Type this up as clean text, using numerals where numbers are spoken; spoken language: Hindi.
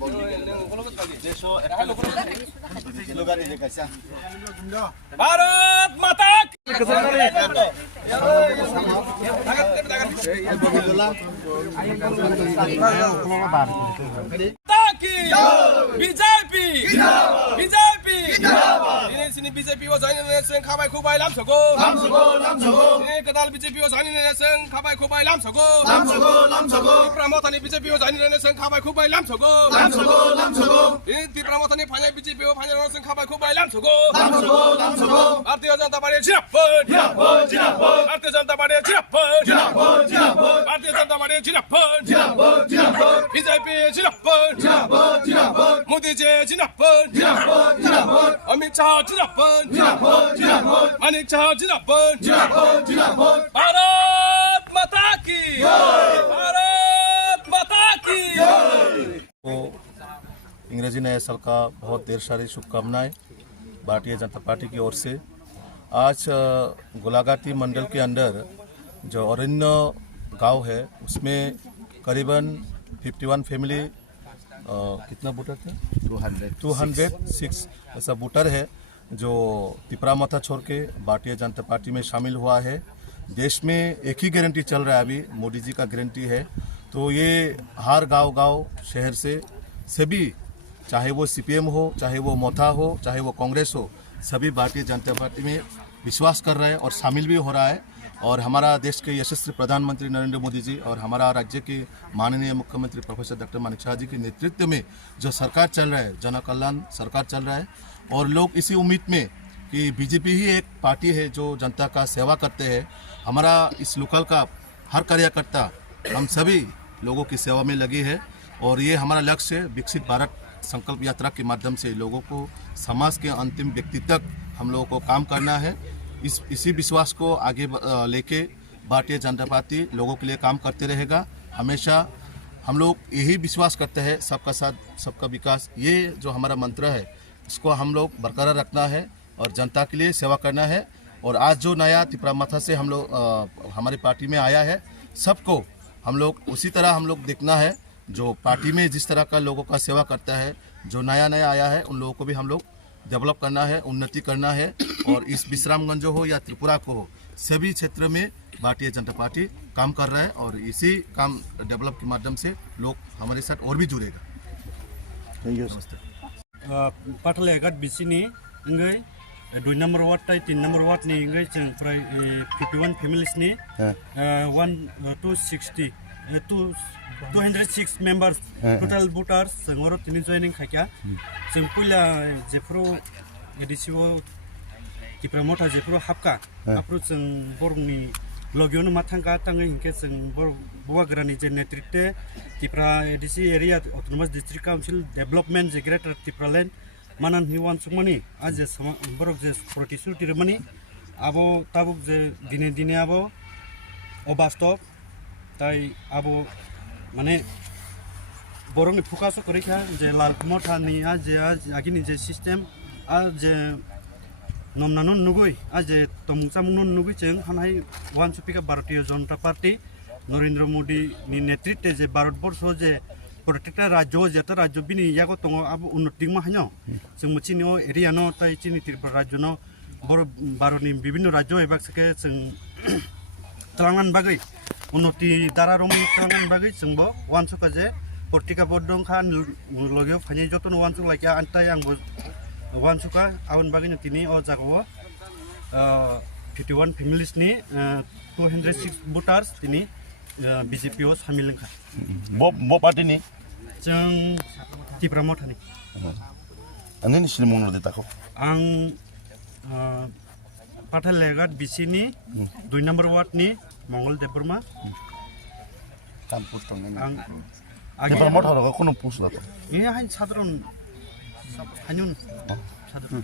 भारत माता की BJP BJP ini BJP was joining the same kabai kubai lam sogo ini kadal BJP was joining the same kabai kubai lam sogo pramotani BJP was joining the same kabai kubai lam sogo ini di pramotani phanya BJP was phanya the same kabai kubai lam sogo Bharatiya Janata Party jinapad Bharatiya Janata Party jinapad Bharatiya Janata Party jinapad BJP jinapad Modi ji jinapad Amit Shah jinapad Manik Shah jinapad Bharat माता की भारत माता की इंग्रजी नए साल का बहुत ढेर सारी शुभकामनाएं भारतीय जनता पार्टी की ओर से। आज गोलाघाटी मंडल के अंदर जो अरण्य गांव है उसमें करीबन 51 फैमिली कितना वोटर थे 206 ऐसा वोटर है जो तिपरामथा छोड़ के भारतीय जनता पार्टी में शामिल हुआ है। देश में एक ही गारंटी चल रहा है अभी मोदी जी का गारंटी है। तो ये हर गांव शहर से सभी चाहे वो CPM हो चाहे वो मोथा हो चाहे वो कांग्रेस हो सभी भारतीय जनता पार्टी में विश्वास कर रहे हैं और शामिल भी हो रहा है। और हमारा देश के यशस्वी प्रधानमंत्री नरेंद्र मोदी जी और हमारा राज्य के माननीय मुख्यमंत्री प्रोफेसर डॉक्टर मानिक शाह जी के नेतृत्व में जो सरकार चल रहा है जन कल्याण सरकार चल रहा है और लोग इसी उम्मीद में कि बीजेपी ही एक पार्टी है जो जनता का सेवा करते हैं। हमारा इस लोकल का हर कार्यकर्ता हम सभी लोगों की सेवा में लगी है और ये हमारा लक्ष्य है विकसित भारत संकल्प यात्रा के माध्यम से लोगों को समाज के अंतिम व्यक्ति तक हम लोगों को काम करना है। इसी विश्वास को आगे लेके भारतीय जनता पार्टी लोगों के लिए काम करते रहेगा। हमेशा हम लोग यही विश्वास करते हैं सबका साथ सबका विकास, ये जो हमारा मंत्र है इसको हम लोग बरकरार रखना है और जनता के लिए सेवा करना है। और आज जो नया तिपरामथा से हम लोग हमारी पार्टी में आया है सबको हम लोग उसी तरह हम लोग देखना है जो पार्टी में जिस तरह का लोगों का सेवा करता है। जो नया आया है उन लोगों को भी हम लोग डेवलप करना है, उन्नति करना है। और इस विश्रामगंज हो या त्रिपुरा को हो सभी क्षेत्र में भारतीय जनता पार्टी काम कर रहा है और इसी काम डेवलप के माध्यम से लोग हमारे साथ और भी जुड़ेगा। पाटलेघाट बिसिनी इंगै 2 नंबर वार्ड ताई 3 नंबर वार्ड नि इंगै जों फ्राय 51 फैमिलीज नि 206 मेंबर्स टोटल वोटर्स जों और तिनि जॉइनिंग खाया जों पुला जेफ्रो एडिसिओ तिपरामथा जेफ्रो हाबका आप्रो जों बरंनि लगियोनो माथांगा तांगै हिंके जों बवाग्रानि जे नेतृत्व Tipra ADC area autonomous district council development जे ग्रेटर तिपरालैंड मानन हिवान सुमनी आज जे बरक जे प्रतिश्रुति रमनी आबो ताबुक जे दिने आबो अबास्तव ताई आबो माने बरंनि फोकास करिखा जे लालमथानि आज आगिनि जे सिस्टेम आज जे नमनानो नुगुई आज जे तमुसामुनो नुगुई जों हानाय वान सुपिका भारतीय जनता पार्टी नरेंद्र मोदी नि नेतृत्व जे भारतवर्ष जे प्रत्येकटा राज्य जेता राज्य बिनि यागो दङ आबो उन्नति माहानो जों मोनसेनि एरिया न ताई चिनि त्रिपुरा राज्य न बर भारतनि विभिन्न राज्य एबा सके जों तलांगान बागै उन्नति दारारम तलांगान बागै जोंबो वानसुका जे प्रत्येका बदंखा लगियो फानि जतन वानसुक लाइका आन्ताय आंबो वानसुका आउन बागैनो तिनि अ जागाव 51 फैमिलीज नि 206 वोटर्स तिनि बीजेपी ओ शामिल खा बो पार्टी नि जों तिपरामथानि आंनि सिलमंगल देताखौ आं पाटलेघाट बिसिनि 2 नंबर वार्ड नि मंगलदेव बर्मा काम पोस्ट आं तिपरामथा कोनो पोस्ट लातो ए हाय साधारण हानुन साधारण